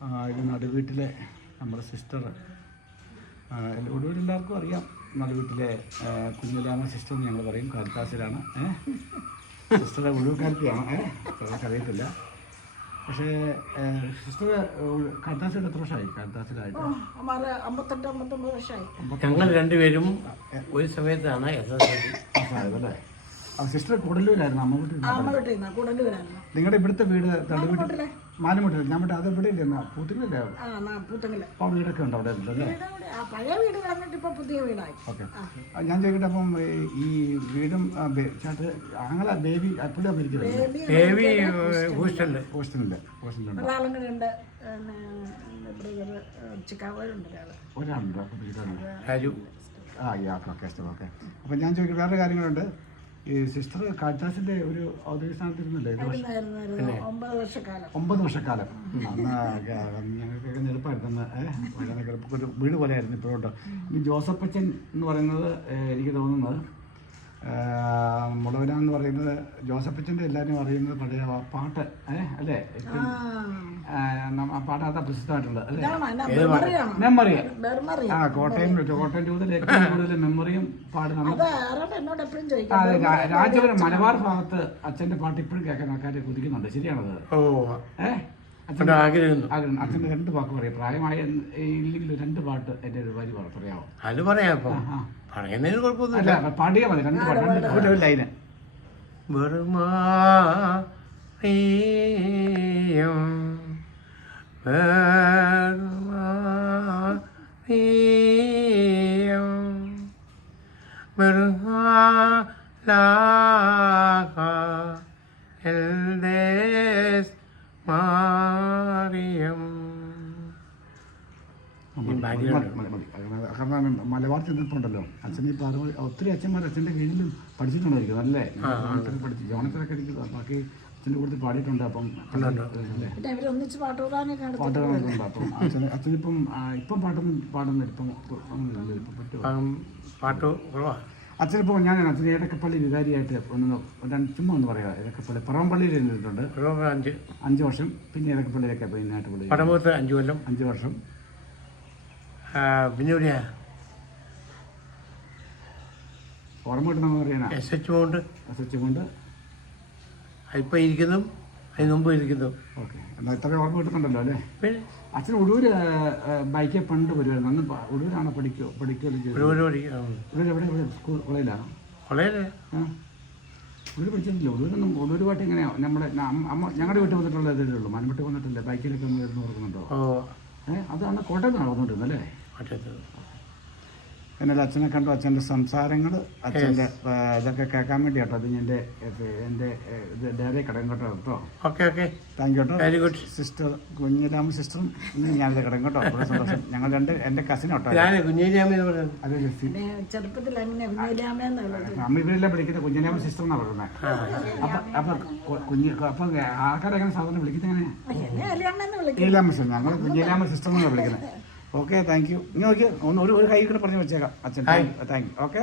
ഇത് നടുവീട്ടിലെ നമ്മുടെ സിസ്റ്റർ, ഒടുവിൽ എല്ലാവർക്കും അറിയാം. നടുവീട്ടിലെ കുഞ്ഞിലാമ സിസ്റ്റർ എന്ന് ഞങ്ങൾ പറയും. കാരിത്താസിലാണ്. സിസ്റ്ററുടെ ഒഴിവുകാലത്തെയാണ്. ചിലർക്ക് അറിയത്തില്ല. പക്ഷേ സിസ്റ്റർ കാരിത്താസിൽ എത്ര വർഷമായി? കാരിത്താസിലായിട്ട് ഞങ്ങൾ രണ്ടുപേരും ഒരു സമയത്താണ് അതല്ലേ. സിസ്റ്റർ കൂടല്ലൂരായിരുന്നു. അമ്മ വീട്ടിൽ. നിങ്ങളുടെ ഇവിടുത്തെ വീട് തടുവീട്ടിൽ മാനമുട്ടില്ല. ഞാൻ അത് ഇവിടെ ഇല്ല, പൂത്തിലല്ലേ? അപ്പോൾ വീടൊക്കെ ഉണ്ട് അവിടെ അല്ലേ? ഓക്കെ. ഞാൻ ചോദിക്കട്ടെ, അപ്പം ഈ വീടും ചേട്ടൻ അങ്ങനെ ബേബി എപ്പോഴും അമേരിക്കയിലുണ്ട്. ഹോസ്റ്റലിലുണ്ട്. ഒരാളുണ്ട്. ഓക്കെ. അപ്പം ഞാൻ ചോദിക്കട്ടെ, വേറെ കാര്യങ്ങളുണ്ട്. ഈ സിസ്റ്റർ കാരിത്താസിന്റെ ഒരു ഔദ്യോഗിക സ്ഥാനത്തിരുന്നില്ലേ 9 വർഷക്കാലം? അന്ന് ഞങ്ങൾക്കൊക്കെ എളുപ്പമായിരുന്നു. ഒരു വീട് പോലെ ആയിരുന്നു. ഇപ്പോഴുണ്ടോ ഈ ജോസഫച്ചൻ എന്ന് പറയുന്നത്? എനിക്ക് തോന്നുന്നത് മുളവന എന്ന് പറയുന്നത് ജോസഫച്ചൻ്റെ എല്ലാവരും അറിയുന്നത് പഴയ പാട്ട് അല്ലേ? ആ പാട്ട് അതാ പ്രസിദ്ധമായിട്ടുള്ളത് അല്ലേ? മെമ്മറി. കോട്ടയം രൂപത്തിൽ ഏറ്റവും കൂടുതൽ മെമ്മറിയും പാടുന്ന രാജപുരം മലബാർ ഭാഗത്ത് അച്ഛൻ്റെ പാട്ട് ഇപ്പോഴും കേൾക്കാൻ ആൾക്കാർ കുതിക്കുന്നുണ്ട്. ശരിയാണത്? അച്ഛൻ്റെ 2 വാക്ക് പറയാം. പ്രായമായ ഇല്ലെങ്കിൽ 2 പാട്ട് എൻ്റെ ഒരു വരി പറയാമോ? അത് പറയാം. പറയുന്നതിന് കുഴപ്പമൊന്നുമില്ല. പാടിയാൽ മതി. 2 പാട്ട്, ഒരു ലൈന്. കാരണം മലബാർ ചെന്നിട്ടുണ്ടല്ലോ അച്ഛൻ. ഈ ഒത്തിരി അച്ഛന്മാർ അച്ഛൻ്റെ കീഴിലും പഠിച്ചിട്ടുണ്ടായിരിക്കും അല്ലേ? പഠിച്ചു. ജോണത്തിലൊക്കെ അടിക്കുന്നത്. ബാക്കി അച്ഛൻ്റെ കൂടുതൽ പാടിയിട്ടുണ്ട്. അപ്പം പാട്ടുകളൊക്കെ ഉണ്ട്. അപ്പം അച്ഛനിപ്പം പാടുന്നില്ല. അച്ഛനിപ്പോൾ അച്ഛൻ ഏടക്കപ്പള്ളി വികാരിയായിട്ട് ചുമ്മാ ഒന്ന് പറയാം. ഏടക്കപ്പള്ളി പറമ്പള്ളിയിൽ ഇരുന്നിട്ടുണ്ട് 5 വർഷം. പിന്നെ ഏടക്കപ്പള്ളിയിലൊക്കെ മെയിനായിട്ട് 5 വർഷം. പിന്നെ എവിടെയാ ഓർമ്മ കിട്ടുന്ന പറയാനാ? SH കൊണ്ട് ഇപ്പം ഇരിക്കുന്നു, അതിന് മുമ്പ് ഇരിക്കുന്നു. ഓക്കെ. എന്നാൽ ഇത്രയും ഓർമ്മ കിട്ടുന്നുണ്ടല്ലോ അല്ലേ? അച്ഛൻ ഒടുവിൽ ബൈക്കിൽ പണ്ട് വരുമായിരുന്നു. അന്ന് ഒടുവിലാണോ എവിടെ സ്കൂൾ കോളേജിലാണോ? ഒടുവിൽ പഠിച്ചിട്ടില്ല. ഒടുവിലുമായിട്ട് എങ്ങനെയാണ് നമ്മുടെ ഞങ്ങളുടെ വീട്ടിൽ വന്നിട്ടുള്ള ഇതേ ഉള്ളൂ. മൺവെട്ടി വന്നിട്ടില്ല. ബൈക്കിലൊക്കെ ഒന്ന് വരുന്ന ഓർക്കുന്നുണ്ടോ? അതാണ് കോട്ടയത്താണ് വന്നിട്ടുണ്ടല്ലേ? എന്നാലും അച്ഛനെ കണ്ടു. അച്ഛൻ്റെ സംസാരങ്ങൾ, അച്ഛൻ്റെ ഇതൊക്കെ കേൾക്കാൻ വേണ്ടി കേട്ടോ. അത് എൻ്റെ ഡയറി കടം കേട്ടോ. താങ്ക് യു കേട്ടോ. Very good. സിസ്റ്റർ കുഞ്ഞിരാമ സിസ്റ്ററും ഞാനിത് കടം കേട്ടോ. വളരെ സന്തോഷം. ഞങ്ങൾ എൻ്റെ കസിൻ കേട്ടോ. അമ്മ ഇവരെല്ലാം വിളിക്കുന്നത് കുഞ്ഞിരാമ സിസ്റ്റർ എന്നാണ് പറയുന്നത്. അപ്പം ആൾക്കാരെങ്ങനെ സാധാരണ വിളിക്കുന്നത് എങ്ങനെയാ? ഞങ്ങൾ കുഞ്ഞിരാമ സിസ്റ്റർ എന്നാണ് വിളിക്കുന്നത്. Okay, thank you. ഇനി നോക്കിയാൽ ഒരു കൈ കൂടെ പറഞ്ഞു വെച്ചേക്കാം അച്ഛൻ. Thank you. ഓക്കെ.